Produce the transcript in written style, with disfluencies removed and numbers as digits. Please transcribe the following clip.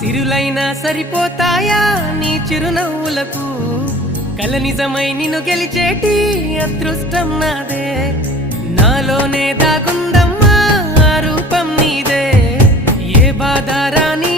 సిరులైనా సరిపోతాయా నీ చిరునవ్వులకు కల నిజమై నిన్ను గెలిచేటి అదృష్టం నాదే నాలోనే దాగుందమ్మా ఆ రూపం నీదే ఏ బాధ రాని